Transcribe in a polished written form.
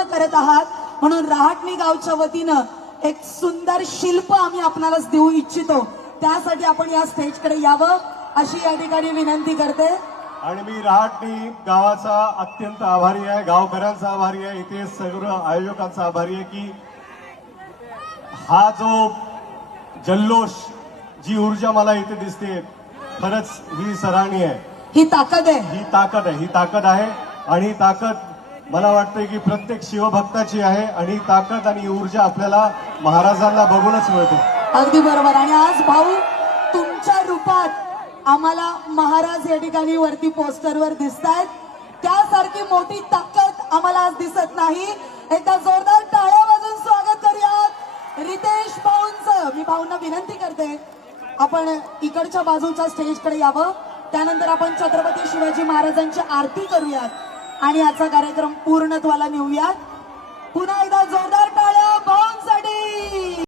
पूर्ण करत आहात, म्हणून रहाटणी गावच्या वतीनं एक सुंदर शिल्प आम्ही आपणालाच देऊ इच्छितो. त्यासाठी आपण या स्टेजकडे यावं अशी या ठिकाणी विनंती करते. आणि मी रहाटणी गावाचा अत्यंत आभारी आहे, गावकऱ्यांचा आभारी आहे, इथे सर्व आयोजकांचा आभारी आहे की हा जो जल्लोष, जी ऊर्जा मला इथे दिसते, खरंच ही सराहनीय आहे. ही ताकद आहे, ही ताकद आहे आणि ही ताकद मला वाटतं की प्रत्येक शिवभक्ताची आहे आणि ताकद आणि ऊर्जा आपल्याला महाराजांना बघूनच मिळते. अगदी बरोबर. आणि आज भाऊ तुमच्या रूपात आम्हाला महाराज या ठिकाणी वरती पोस्टरवर दिसतायत, त्यासारखी मोठी ताकद आम्हाला आज दिसत नाही. एकदा जोरदार टाळ्या वाजून स्वागत करूयात रितेश भाऊंचं. मी भाऊंना विनंती करते आपण इकडच्या बाजूच्या स्टेजकडे यावं, त्यानंतर आपण छत्रपती शिवाजी महाराजांची आरती करूयात आणि आजचा कार्यक्रम पूर्णत्वाला नेऊयात. पुन्हा एकदा जोरदार